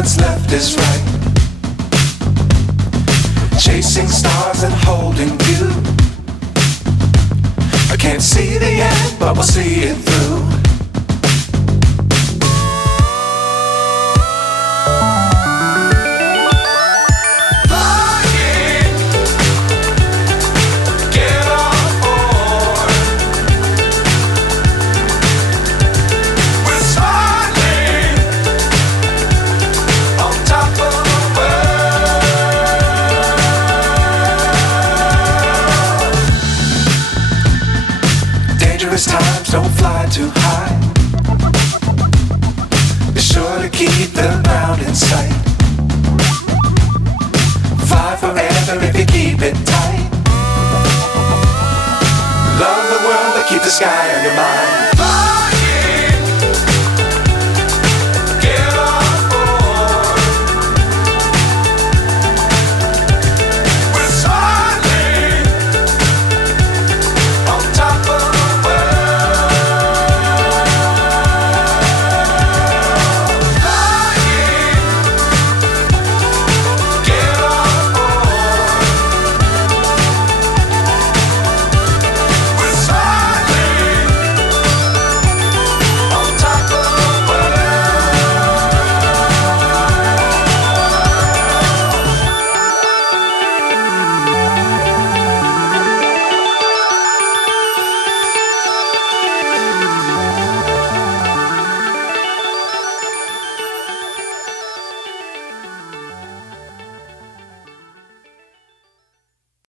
what's left is right. Chasing stars and holding you. I can't see the end, but we'll see it through. Times don't fly too high. Be sure to keep the ground in sight. Fly forever if you keep it tight. Love the world but keep the sky on your mind.